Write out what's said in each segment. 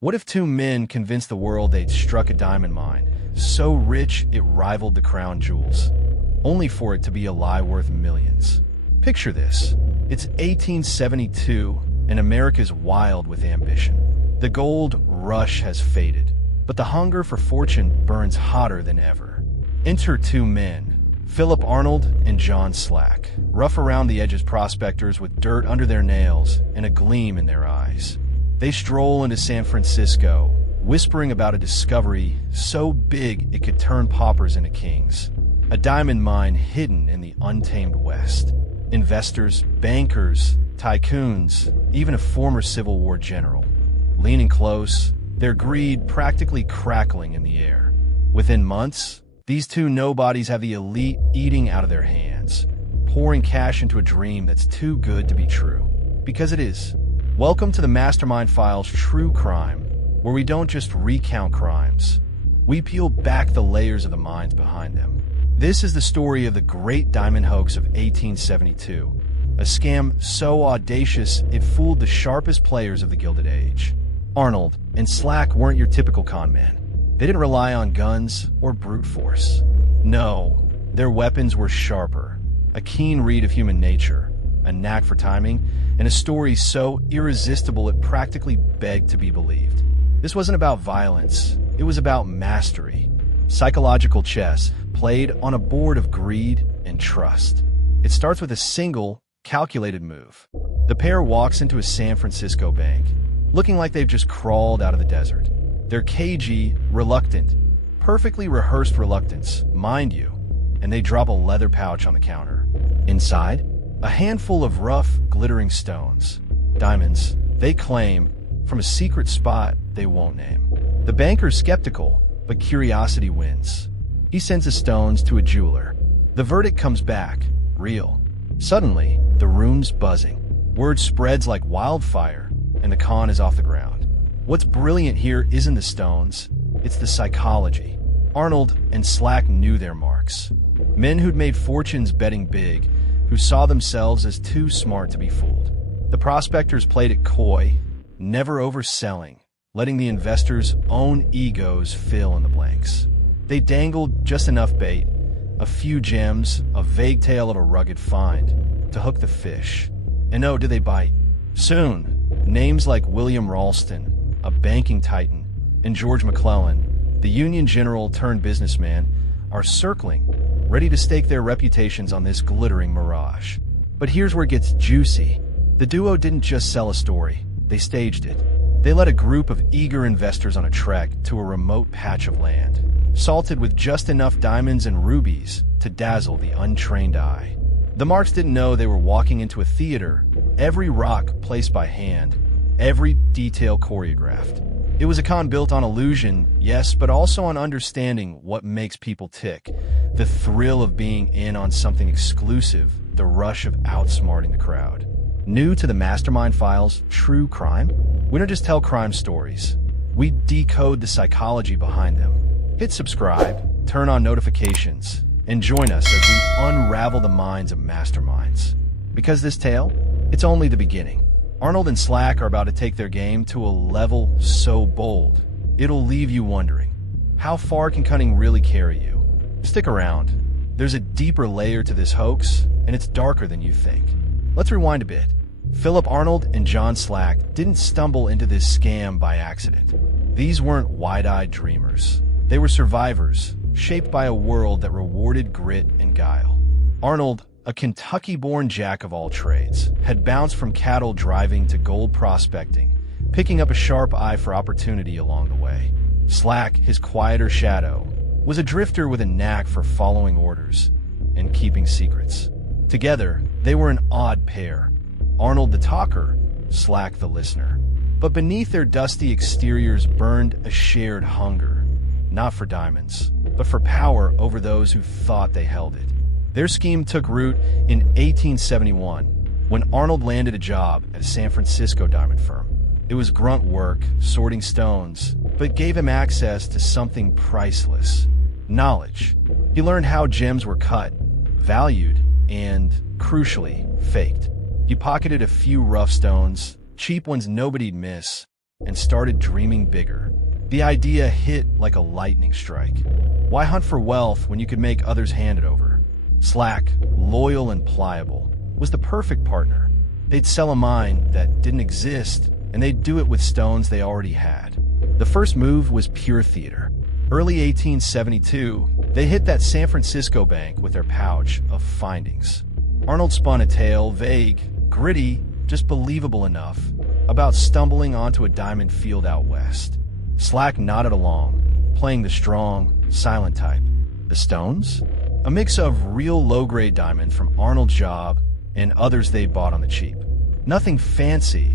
What if two men convinced the world they'd struck a diamond mine, so rich it rivaled the crown jewels, only for it to be a lie worth millions? Picture this. It's 1872, and America's wild with ambition. The gold rush has faded, but the hunger for fortune burns hotter than ever. Enter two men, Philip Arnold and John Slack, rough around the edges prospectors with dirt under their nails and a gleam in their eyes. They stroll into San Francisco, whispering about a discovery so big it could turn paupers into kings. A diamond mine hidden in the untamed West. Investors, bankers, tycoons, even a former Civil War general. Leaning close, their greed practically crackling in the air. Within months, these two nobodies have the elite eating out of their hands, pouring cash into a dream that's too good to be true. Because it is. Welcome to the Mastermind Files True Crime, where we don't just recount crimes. We peel back the layers of the minds behind them. This is the story of the great diamond hoax of 1872, a scam so audacious it fooled the sharpest players of the Gilded Age. Arnold and Slack weren't your typical con men. They didn't rely on guns or brute force. No, their weapons were sharper, a keen read of human nature, a knack for timing, and a story so irresistible it practically begged to be believed. This wasn't about violence, it was about mastery. Psychological chess played on a board of greed and trust. It starts with a single, calculated move. The pair walks into a San Francisco bank, looking like they've just crawled out of the desert. They're cagey, reluctant, perfectly rehearsed reluctance, mind you, and they drop a leather pouch on the counter. Inside, a handful of rough, glittering stones. Diamonds, they claim, from a secret spot they won't name. The banker's skeptical, but curiosity wins. He sends the stones to a jeweler. The verdict comes back, real. Suddenly, the room's buzzing. Word spreads like wildfire, and the con is off the ground. What's brilliant here isn't the stones, it's the psychology. Arnold and Slack knew their marks. Men who'd made fortunes betting big, who saw themselves as too smart to be fooled. The prospectors played it coy, never overselling, letting the investors' own egos fill in the blanks. They dangled just enough bait, a few gems, a vague tale of a rugged find, to hook the fish. And oh, did they bite? Soon, names like William Ralston, a banking titan, and George McClellan, the Union general turned businessman, are circling, ready to stake their reputations on this glittering mirage. But here's where it gets juicy. The duo didn't just sell a story, they staged it. They led a group of eager investors on a trek to a remote patch of land, salted with just enough diamonds and rubies to dazzle the untrained eye. The Marks didn't know they were walking into a theater, every rock placed by hand, every detail choreographed. It was a con built on illusion, yes, but also on understanding what makes people tick. The thrill of being in on something exclusive, the rush of outsmarting the crowd. New to the Mastermind Files True Crime? We don't just tell crime stories. We decode the psychology behind them. Hit subscribe, turn on notifications, and join us as we unravel the minds of masterminds. Because this tale, it's only the beginning. Arnold and Slack are about to take their game to a level so bold, it'll leave you wondering, how far can cunning really carry you? Stick around. There's a deeper layer to this hoax, and it's darker than you think. Let's rewind a bit. Philip Arnold and John Slack didn't stumble into this scam by accident. These weren't wide-eyed dreamers. They were survivors, shaped by a world that rewarded grit and guile. Arnold, a Kentucky-born jack of all trades, had bounced from cattle driving to gold prospecting, picking up a sharp eye for opportunity along the way. Slack, his quieter shadow, was a drifter with a knack for following orders and keeping secrets. Together, they were an odd pair. Arnold the talker, Slack the listener. But beneath their dusty exteriors burned a shared hunger, not for diamonds, but for power over those who thought they held it. Their scheme took root in 1871, when Arnold landed a job at a San Francisco diamond firm. It was grunt work, sorting stones, but gave him access to something priceless: knowledge. He learned how gems were cut, valued, and, crucially, faked. He pocketed a few rough stones, cheap ones nobody'd miss, and started dreaming bigger. The idea hit like a lightning strike. Why hunt for wealth when you could make others hand it over? Slack, loyal and pliable, was the perfect partner. They'd sell a mine that didn't exist, and they'd do it with stones they already had. The first move was pure theater. Early 1872, they hit that San Francisco bank with their pouch of findings. Arnold spun a tale, vague, gritty, just believable enough, about stumbling onto a diamond field out west. Slack nodded along, playing the strong, silent type. The stones? A mix of real low-grade diamond from Arnold's job and others they bought on the cheap. Nothing fancy,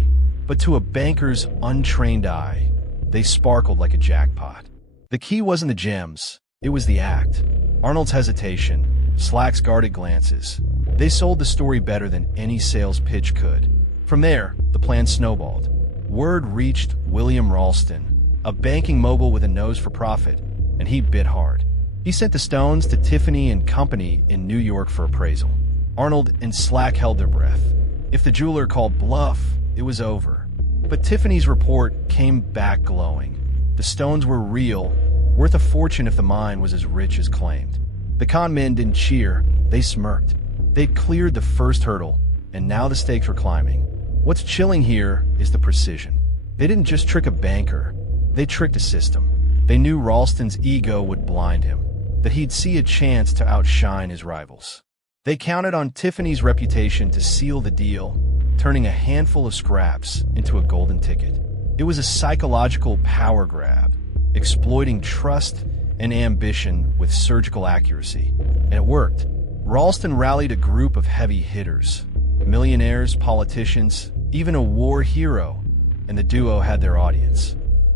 but to a banker's untrained eye, they sparkled like a jackpot. The key wasn't the gems, it was the act. Arnold's hesitation, Slack's guarded glances. They sold the story better than any sales pitch could. From there, the plan snowballed. Word reached William Ralston, a banking mogul with a nose for profit, and he bit hard. He sent the stones to Tiffany and Company in New York for appraisal. Arnold and Slack held their breath. If the jeweler called bluff, it was over. But Tiffany's report came back glowing. The stones were real, worth a fortune if the mine was as rich as claimed. The con men didn't cheer, they smirked. They'd cleared the first hurdle, and now the stakes were climbing. What's chilling here is the precision. They didn't just trick a banker, they tricked a system. They knew Ralston's ego would blind him, that he'd see a chance to outshine his rivals. They counted on Tiffany's reputation to seal the deal, turning a handful of scraps into a golden ticket. It was a psychological power grab, exploiting trust and ambition with surgical accuracy. And it worked. Ralston rallied a group of heavy hitters, millionaires, politicians, even a war hero, and the duo had their audience.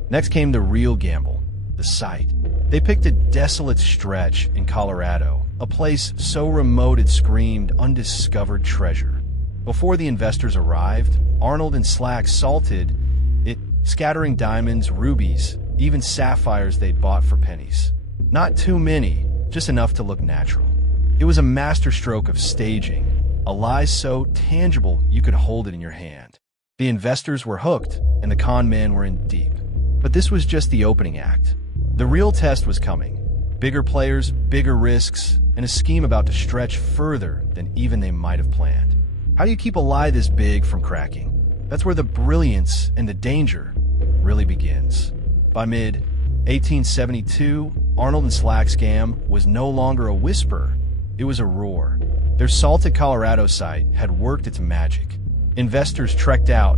Next came the real gamble, the site. They picked a desolate stretch in Colorado, a place so remote it screamed undiscovered treasure. Before the investors arrived, Arnold and Slack salted it, scattering diamonds, rubies, even sapphires they'd bought for pennies. Not too many, just enough to look natural. It was a masterstroke of staging, a lie so tangible you could hold it in your hand. The investors were hooked, and the con men were in deep. But this was just the opening act. The real test was coming. Bigger players, bigger risks, and a scheme about to stretch further than even they might have planned. How do you keep a lie this big from cracking? That's where the brilliance and the danger really begins. By mid-1872, Arnold and Slack's scam was no longer a whisper, it was a roar. Their salted Colorado site had worked its magic. Investors trekked out,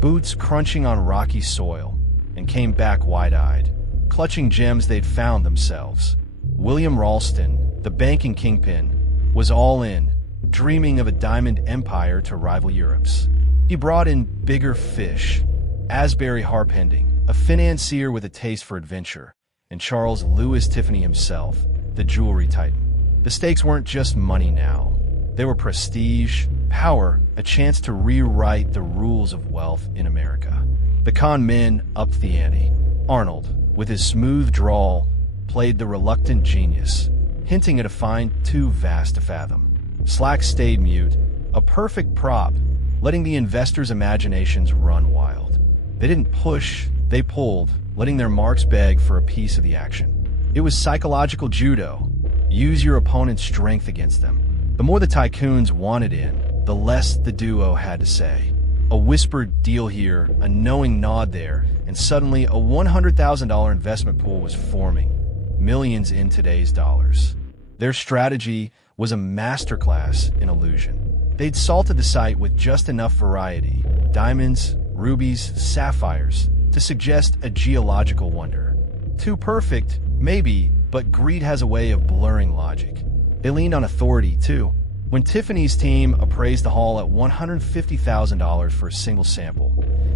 boots crunching on rocky soil, and came back wide-eyed, clutching gems they'd found themselves. William Ralston, the banking kingpin, was all in, dreaming of a diamond empire to rival Europe's. He brought in bigger fish, Asbury Harpending, a financier with a taste for adventure, and Charles Louis Tiffany himself, the jewelry titan. The stakes weren't just money now. They were prestige, power, a chance to rewrite the rules of wealth in America. The con men upped the ante. Arnold, with his smooth drawl, played the reluctant genius, hinting at a find too vast to fathom. Slack stayed mute, a perfect prop, letting the investors' imaginations run wild. They didn't push, they pulled, letting their marks beg for a piece of the action. It was psychological judo. Use your opponent's strength against them. The more the tycoons wanted in, the less the duo had to say. A whispered deal here, a knowing nod there, and suddenly a $100,000 investment pool was forming, millions in today's dollars. Their strategy was a masterclass in illusion. They'd salted the site with just enough variety, diamonds, rubies, sapphires, to suggest a geological wonder. Too perfect, maybe, but greed has a way of blurring logic. They leaned on authority, too. When Tiffany's team appraised the haul at $150,000 for a single sample,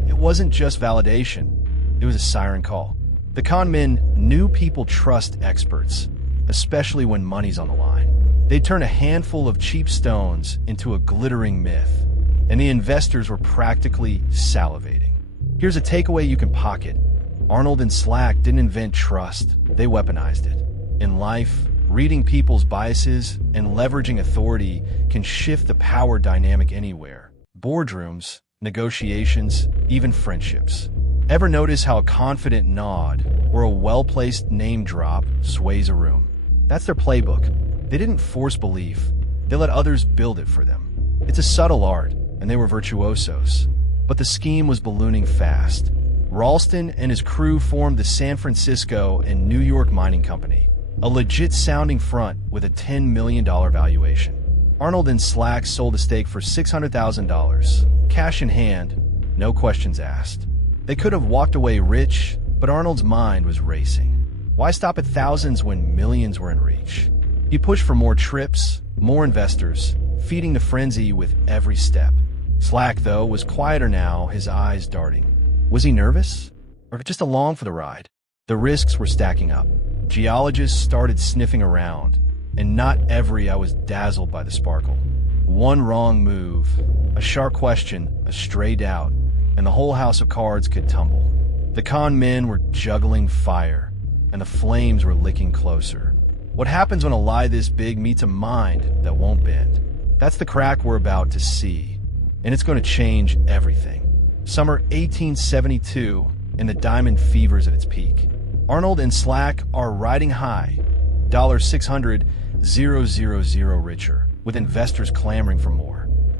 it wasn't just validation, it was a siren call. The con men knew people trust experts, especially when money's on the line. They'd turn a handful of cheap stones into a glittering myth, and the investors were practically salivating. Here's a takeaway you can pocket. Arnold and Slack didn't invent trust, they weaponized it. In life, reading people's biases and leveraging authority can shift the power dynamic anywhere. Boardrooms, negotiations, even friendships. Ever notice how a confident nod or a well-placed name drop sways a room? That's their playbook. They didn't force belief. They let others build it for them. It's a subtle art, and they were virtuosos. But the scheme was ballooning fast. Ralston and his crew formed the San Francisco and New York Mining Company, a legit-sounding front with a $10 million valuation. Arnold and Slack sold a stake for $600,000, cash in hand, no questions asked. They could have walked away rich, but Arnold's mind was racing. Why stop at thousands when millions were in reach? He pushed for more trips, more investors, feeding the frenzy with every step. Slack, though, was quieter now, his eyes darting. Was he nervous? Or just along for the ride? The risks were stacking up. Geologists started sniffing around, and not every eye was dazzled by the sparkle. One wrong move, a sharp question, a stray doubt, and the whole house of cards could tumble. The con men were juggling fire, and the flames were licking closer. What happens when a lie this big meets a mind that won't bend? That's the crack we're about to see, and it's going to change everything. Summer 1872, and the diamond fever's at its peak. Arnold and Slack are riding high, $600,000 richer, with investors clamoring for more.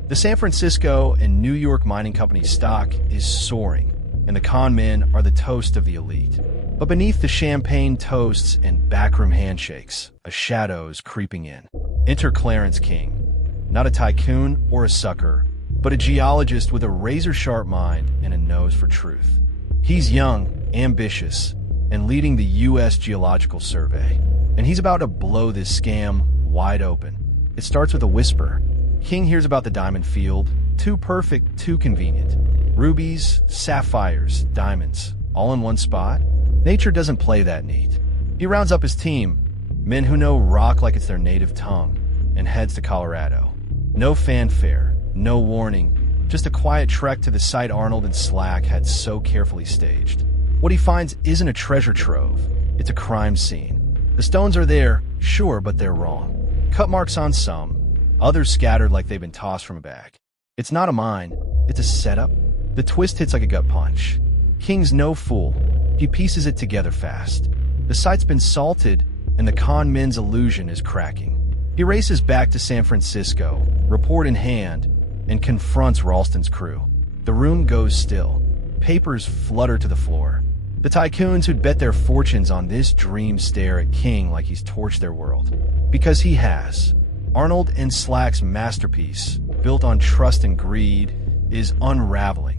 The San Francisco and New York Mining Company stock is soaring, and the con men are the toast of the elite. But beneath the champagne toasts and backroom handshakes, a shadow is creeping in. Enter Clarence King, not a tycoon or a sucker, but a geologist with a razor-sharp mind and a nose for truth. He's young, ambitious, and leading the U.S. Geological Survey. And he's about to blow this scam wide open. It starts with a whisper. King hears about the diamond field. Too perfect, too convenient. Rubies, sapphires, diamonds, all in one spot? Nature doesn't play that neat. He rounds up his team, men who know rock like it's their native tongue, and heads to Colorado. No fanfare, no warning, just a quiet trek to the site Arnold and Slack had so carefully staged. What he finds isn't a treasure trove, it's a crime scene. The stones are there, sure, but they're wrong. Cut marks on some, others scattered like they've been tossed from a bag. It's not a mine, it's a setup. The twist hits like a gut punch. King's no fool. He pieces it together fast. The site's been salted, and the con men's illusion is cracking. He races back to San Francisco, report in hand, and confronts Ralston's crew. The room goes still. Papers flutter to the floor. The tycoons who'd bet their fortunes on this dream stare at King like he's torched their world. Because he has. Arnold and Slack's masterpiece, built on trust and greed, is unraveling,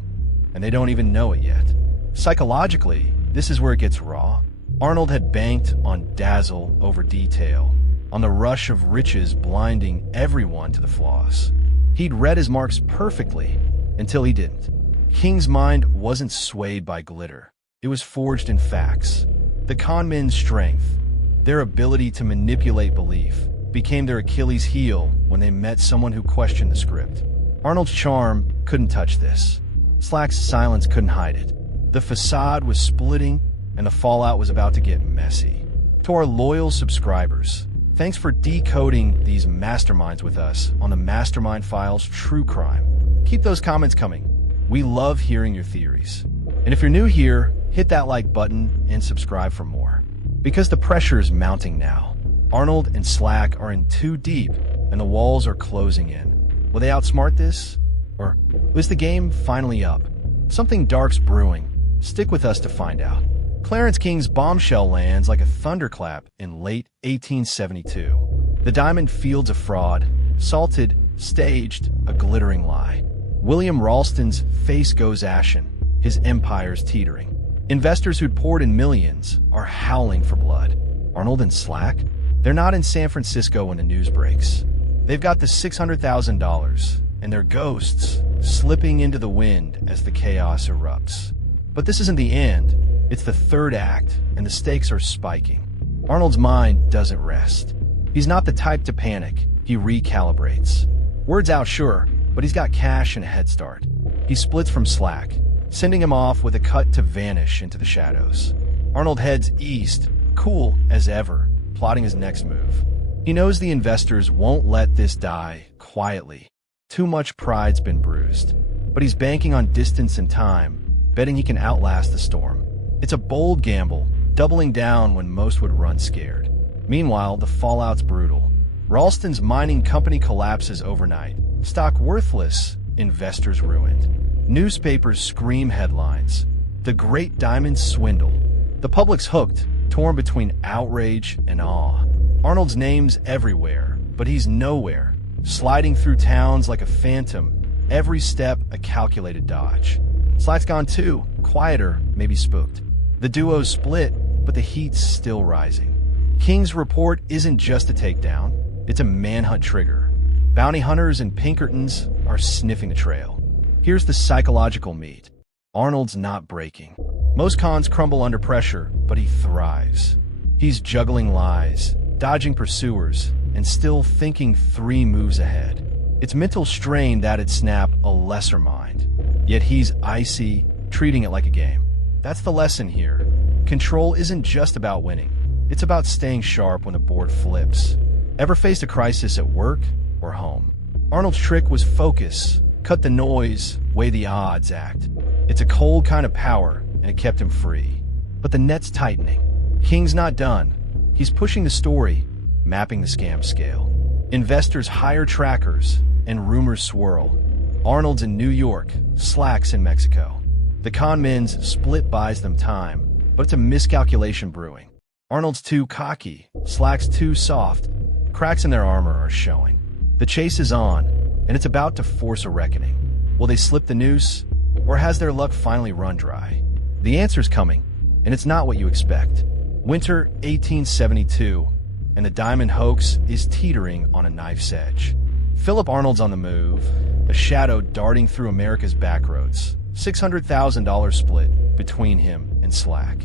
and they don't even know it yet. Psychologically, this is where it gets raw. Arnold had banked on dazzle over detail, on the rush of riches blinding everyone to the flaws. He'd read his marks perfectly, until he didn't. King's mind wasn't swayed by glitter. It was forged in facts. The con men's strength, their ability to manipulate belief, became their Achilles heel when they met someone who questioned the script. Arnold's charm couldn't touch this. Slack's silence couldn't hide it. The facade was splitting, and the fallout was about to get messy. To our loyal subscribers, thanks for decoding these masterminds with us on the Mastermind Files True Crime. Keep those comments coming. We love hearing your theories. And if you're new here, hit that like button and subscribe for more. Because the pressure's mounting now. Arnold and Slack are in too deep, and the walls are closing in. Will they outsmart this? Or is the game finally up? Something dark's brewing. Stick with us to find out. Clarence King's bombshell lands like a thunderclap in late 1872. The diamond field's a fraud, salted, staged, a glittering lie. William Ralston's face goes ashen, his empire's teetering. Investors who'd poured in millions are howling for blood. Arnold and Slack? They're not in San Francisco when the news breaks. They've got the $600,000, and their ghosts slipping into the wind as the chaos erupts. But this isn't the end. It's the third act, and the stakes are spiking. Arnold's mind doesn't rest. He's not the type to panic. He recalibrates. Word's out, sure, but he's got cash and a head start. He splits from Slack, sending him off with a cut to vanish into the shadows. Arnold heads east, cool as ever, plotting his next move. He knows the investors won't let this die quietly. Too much pride's been bruised. But he's banking on distance and time, betting he can outlast the storm. It's a bold gamble, doubling down when most would run scared. Meanwhile, the fallout's brutal. Ralston's mining company collapses overnight. Stock worthless, investors ruined. Newspapers scream headlines. The great diamond swindle. The public's hooked, torn between outrage and awe. Arnold's name's everywhere, but he's nowhere, sliding through towns like a phantom, every step a calculated dodge. Slack's gone too, quieter, maybe spooked. The duo's split, but the heat's still rising. King's report isn't just a takedown, it's a manhunt trigger. Bounty hunters and Pinkertons are sniffing the trail. Here's the psychological meat. Arnold's not breaking. Most cons crumble under pressure, but he thrives. He's juggling lies, dodging pursuers, and still thinking 3 moves ahead. It's mental strain that'd snap a lesser mind. Yet he's icy, treating it like a game. That's the lesson here. Control isn't just about winning. It's about staying sharp when the board flips. Ever faced a crisis at work or home? Arnold's trick was focus, cut the noise, weigh the odds act. It's a cold kind of power, and it kept him free. But the net's tightening. King's not done. He's pushing the story, mapping the scam scale. Investors hire trackers, and rumors swirl. Arnold's in New York, Slack's in Mexico. The con men's split buys them time, but it's a miscalculation brewing. Arnold's too cocky, Slack's too soft. Cracks in their armor are showing. The chase is on, and it's about to force a reckoning. Will they slip the noose, or has their luck finally run dry? The answer's coming, and it's not what you expect. Winter 1872, and the diamond hoax is teetering on a knife's edge. Philip Arnold's on the move, a shadow darting through America's backroads. $600,000 split between him and Slack.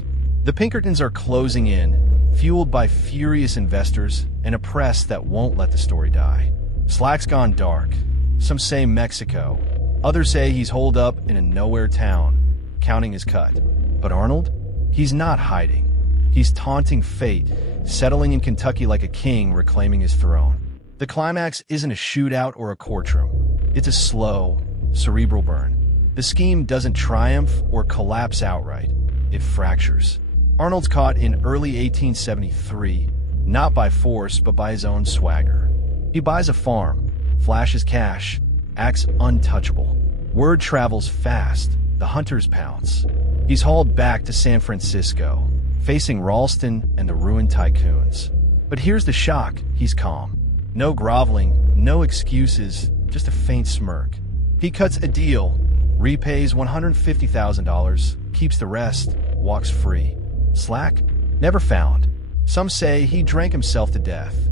The Pinkertons are closing in, fueled by furious investors and a press that won't let the story die. Slack's gone dark. Some say Mexico. Others say he's holed up in a nowhere town, counting his cut. But Arnold? He's not hiding. He's taunting fate, settling in Kentucky like a king reclaiming his throne. The climax isn't a shootout or a courtroom. It's a slow, cerebral burn. The scheme doesn't triumph or collapse outright. It fractures. Arnold's caught in early 1873, not by force, but by his own swagger. He buys a farm, flashes cash, acts untouchable. Word travels fast, the hunters pounce. He's hauled back to San Francisco, facing Ralston and the ruined tycoons. But here's the shock, he's calm. No groveling, no excuses, just a faint smirk. He cuts a deal, repays $150,000, keeps the rest, walks free. Slack? Never found. Some say he drank himself to death.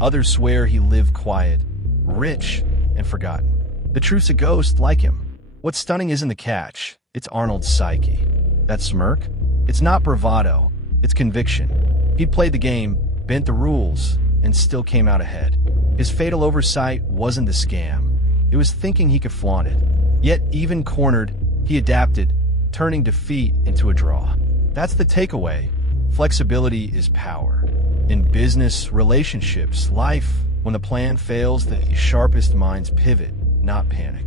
Others swear he lived quiet, rich, and forgotten. The truth's a ghost like him. What's stunning isn't the catch, it's Arnold's psyche. That smirk? It's not bravado, it's conviction. He played the game, bent the rules, and still came out ahead. His fatal oversight wasn't the scam. It was thinking he could flaunt it. Yet, even cornered, he adapted, turning defeat into a draw. That's the takeaway. Flexibility is power. In business, relationships, life, when the plan fails, the sharpest minds pivot, not panic.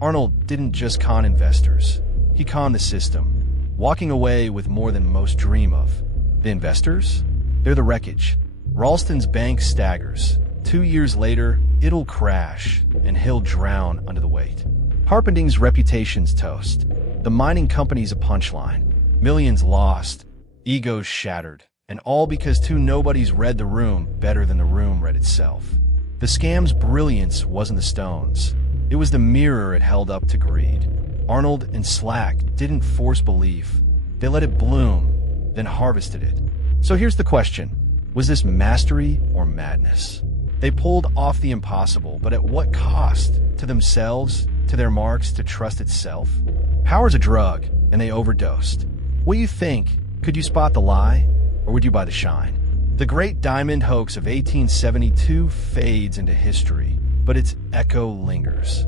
Arnold didn't just con investors. He conned the system, walking away with more than most dream of. The investors? They're the wreckage. Ralston's bank staggers. 2 years later, it'll crash, and he'll drown under the weight. Harpending's reputation's toast. The mining company's a punchline. Millions lost, egos shattered, and all because 2 nobodies read the room better than the room read itself. The scam's brilliance wasn't the stones. It was the mirror it held up to greed. Arnold and Slack didn't force belief. They let it bloom, then harvested it. So here's the question. Was this mastery or madness? They pulled off the impossible, but at what cost? To themselves, to their marks, to trust itself? Power's a drug, and they overdosed. What do you think? Could you spot the lie, or would you buy the shine? The great diamond hoax of 1872 fades into history, but its echo lingers.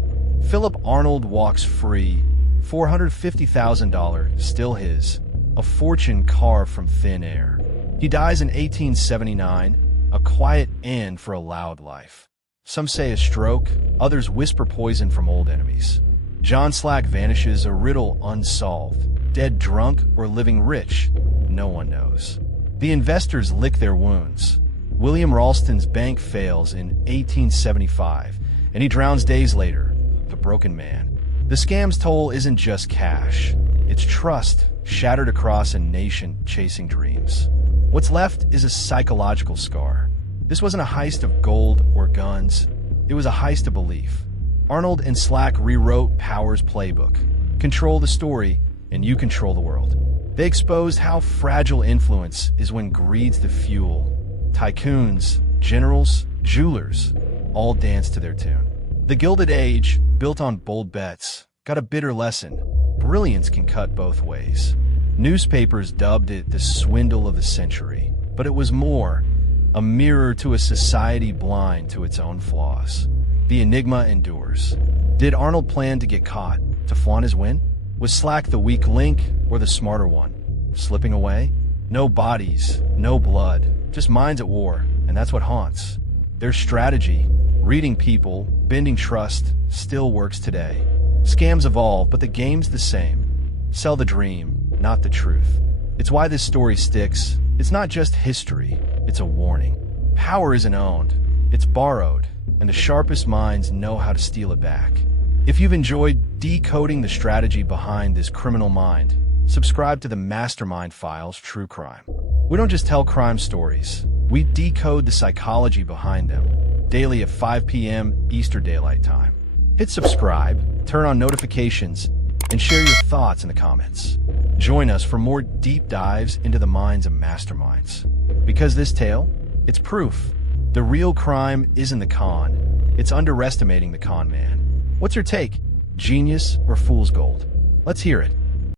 Philip Arnold walks free, $450,000 still his, a fortune carved from thin air. He dies in 1879, a quiet end for a loud life. Some say a stroke, others whisper poison from old enemies. John Slack vanishes, a riddle unsolved. Dead drunk or living rich? No one knows. The investors lick their wounds. William Ralston's bank fails in 1875, and he drowns days later, a broken man. The scam's toll isn't just cash. It's trust, shattered across a nation chasing dreams. What's left is a psychological scar. This wasn't a heist of gold or guns. It was a heist of belief. Arnold and Slack rewrote Power's playbook. Control the story, and you control the world. They exposed how fragile influence is when greed's the fuel. Tycoons, generals, jewelers, all dance to their tune. The Gilded Age, built on bold bets, got a bitter lesson. Brilliance can cut both ways. Newspapers dubbed it the swindle of the century, but it was more, a mirror to a society blind to its own flaws. The enigma endures. Did Arnold plan to get caught, to flaunt his win? Was Slack the weak link or the smarter one? Slipping away? No bodies, no blood, just minds at war, and that's what haunts. Their strategy, reading people, bending trust, still works today. Scams evolve, but the game's the same. Sell the dream, not the truth. It's why this story sticks. It's not just history, it's a warning. Power isn't owned, it's borrowed, and the sharpest minds know how to steal it back. If you've enjoyed decoding the strategy behind this criminal mind, subscribe to the Mastermind Files True Crime. We don't just tell crime stories, we decode the psychology behind them, daily at 5 p.m. Eastern Daylight Time. Hit subscribe, turn on notifications, and share your thoughts in the comments. Join us for more deep dives into the minds of masterminds. Because this tale, it's proof. The real crime isn't the con, it's underestimating the con man. What's your take? Genius or fool's gold? Let's hear it.